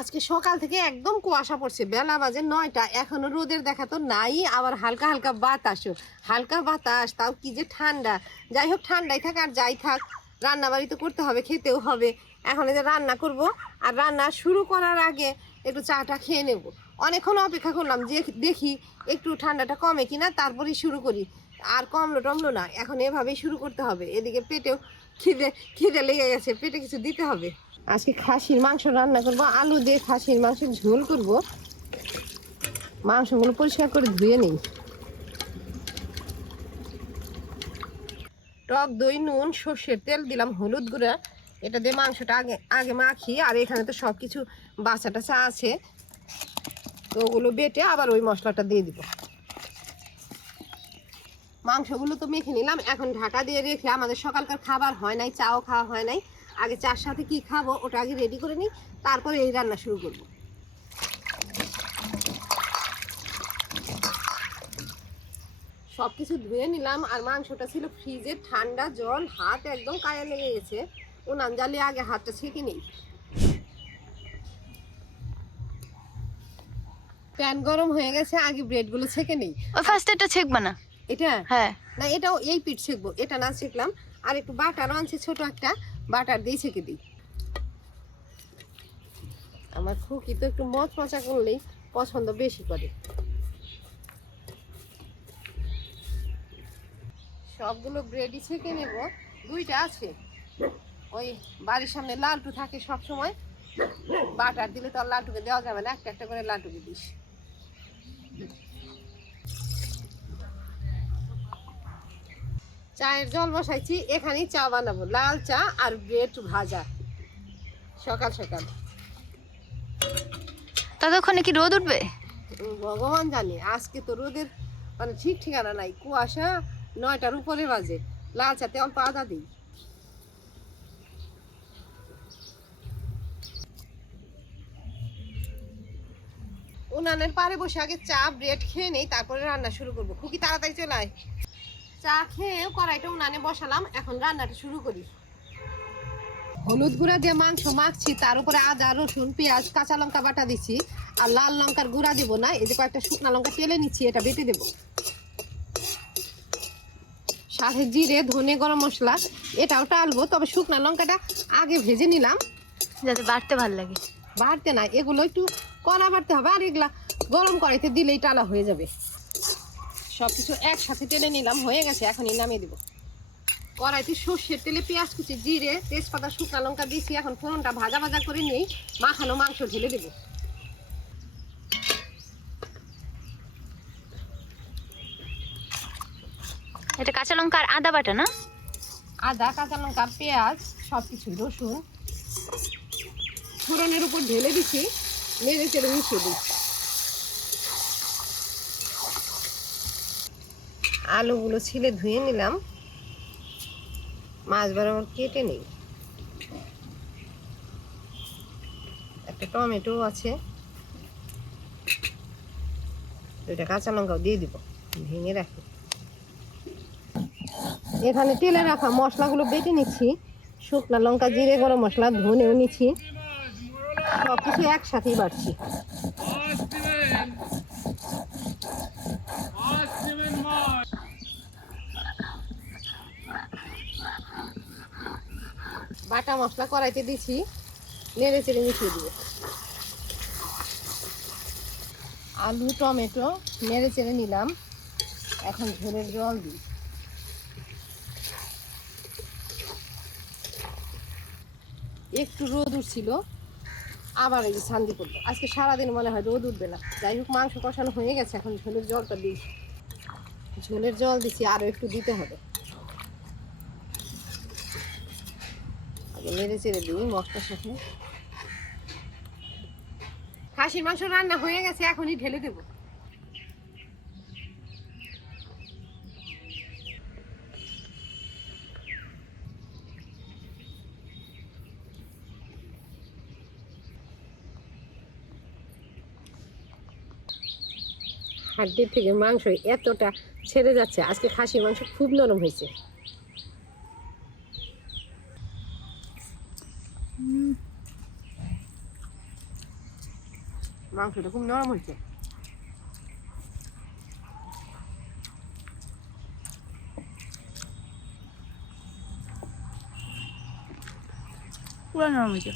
আজকে সকাল থেকে একদম কুয়াশা পড়ছে। বেলা বাজে নয়টা। এখনও রোদের দেখা তো নাই, আবার হালকা হালকা বাতাসও। হালকা বাতাস, তাও কি যে ঠান্ডা। যাই হোক, ঠান্ডাই থাক আর যাই থাক। রান্না বাড়ি তো করতে হবে, খেতেও হবে। এখন এই যে রান্না করব, আর রান্না শুরু করার আগে একটু চাটা খেয়ে নেব। অনেকক্ষণ অপেক্ষা করলাম যে দেখি একটু ঠান্ডাটা কমে কিনা, তারপরেই শুরু করি। আর কমলো টমলো না, এখন এভাবেই শুরু করতে হবে। এদিকে পেটেও খিদে খিদে লেগে গেছে, পেটে কিছু দিতে হবে। আজকে খাসির মাংস রান্না করব, আলু দিয়ে খাসির মাংসের ঝোল করব। মাংসগুলো পরিষ্কার করে ধুয়ে নিই। টক দই, নুন, সর্ষের তেল দিলাম, হলুদ গুঁড়া। এটা দিয়ে মাংসটা আগে আগে মাখি আর এখানে তো সব কিছু বাছা টাচা আছে। তো ওগুলো বেটে আবার ওই মশলাটা দিয়ে দিব। মাংসগুলো তো মেখে নিলাম। এখন ঢাকা দিয়ে রেখে আমাদের সকালকার খাবার হয় নাই, চাও খাওয়া হয় নাই। আগে চার সাথে কি খাব ওটা আগে রেডি করে নিই, তারপরে এই রান্না শুরু করব। সব কিছু ধুয়ে নিলাম, আর মাংসটা ছিল ফ্রিজে, ঠান্ডা জল, হাত একদম কায়া লেগে গেছে। উনান জ্বালিয়ে আগে হাতটা ছেঁকে নিই। প্যান গরম হয়ে গেছে, আগে ব্রেডগুলো ছেঁকে নিই। ফার্স্ট এটা ছেকবা না। এটা? হ্যাঁ। না এটাও এই পিঠ ছেঁকবো। এটা না ছেঁকলাম। আর একটু বাটার আনছে ছোট একটা। বাটার দিয়ে ছেঁকে দিই। আমার খুকি তো একটু মচ মচা করলেই পছন্দ বেশি করে। সবগুলো ব্রেডই ছেঁকে নেব। দুইটা আছে। ওই বাড়ির সামনে লালটু থাকে সব সময় বাটার দিলে তো আর লালটুকে দেওয়া যাবে না। একটা একটা করে লালটুকে দিস। চায়ের জল বসাইছি এখানেই চা বানাবো লাল চা আর ব্রেড ভাজা। সকাল সকাল। ততক্ষণে কি রোদ উঠবে? ভগবান জানে আজকে তো রোদের মানে ঠিক ঠিকানা নাই কুয়াশা নয়টার উপরে বাজে লাল চাতে অল্প আদা দিই। উনানের পারে বসে আগে চা ব্রেড খেয়ে নেই তারপরে রান্না শুরু করব। খুকি তাড়াতাড়ি চলে আয়। চা খেয়ে কড়াইটা উনানে বসালাম এখন রান্নাটা শুরু করি। হলুদ গুঁড়া দিয়ে মাংস মাখছি তার উপরে আদা রসুন পেঁয়াজ কাঁচা লঙ্কা বাটা দিচ্ছি আর লাল লঙ্কার গুঁড়া দেবো না এই যে কয়েকটা শুকনা লঙ্কা তেলে নিচ্ছি এটা বেটে দেবো। সাথে জিরে ধনে গরম মশলা এটাও টালবো তবে শুকনা লঙ্কাটা আগে ভেজে নিলাম। যাতে বাড়তে ভালো লাগে। বাড়তে না এগুলো একটু কড়া বাড়তে হবে আর এগুলা গরম কড়াইতে দিলেই টালা হয়ে যাবে। সব কিছু একসাথে টেনে নিলাম হয়ে গেছে এখনই নামিয়ে দিব। কড়াইতে সর্ষের তেলে পেঁয়াজ কুচি জিরে তেজপাতা শুকনা লঙ্কা দিয়েছি এখন ফোড়নটা ভাজা ভাজা করে নিই মাখানো মাংস ঢেলে দেবো। এটা কাঁচা লঙ্কা আর আদা বাটা না? আদা কাঁচা লঙ্কা পেঁয়াজ সব কিছু রসুন। ফোড়নের উপর ঢেলে দিছি নেড়ে চেড়ে মিশিয়ে দিই আলুগুলো ছিলে ধুয়ে নিলাম। মাছ বরাবর কেটে নিই। একটা টমেটো আছে। দুইটা কাঁচা লঙ্কাও দিয়ে দিব, ভেঙে রাখি। এখানে তেলে রাখা মশলাগুলো বেটে নিচ্ছি। শুকনা লঙ্কা, জিরে, গরম মশলা, ধনেও নিচ্ছি। সব কিছু একসাথেই বাড়ছি বাটা মশলা কড়াইতে দিছি, নেড়ে চেড়ে মিশিয়ে দিব আলু, টমেটো নেড়ে চেড়ে নিলাম। এখন ঝোলের জল দিই। একটু রোদ উঠছিল, আবার এই যে শান্তি করব। আজকে সারাদিন মনে হয় রোদ উঠবে না। যাই হোক, মাংস কষানো হয়ে গেছে, এখন ঝোলের জলটা দিই। ঝোলের জল দিচ্ছি আরও একটু দিতে হবে। আগে নেড়ে চেড়ে দিই মশলার সাথে। খাসির মাংস রান্না হয়ে গেছে, এখনই ঢেলে দেবো। হাড্ডির থেকে মাংস এতটা ছেড়ে যাচ্ছে, আজকে খাসির মাংস খুব নরম হয়েছে। মাংসটা খুব নরম হয়েছে। পুরো নরম হয়েছে।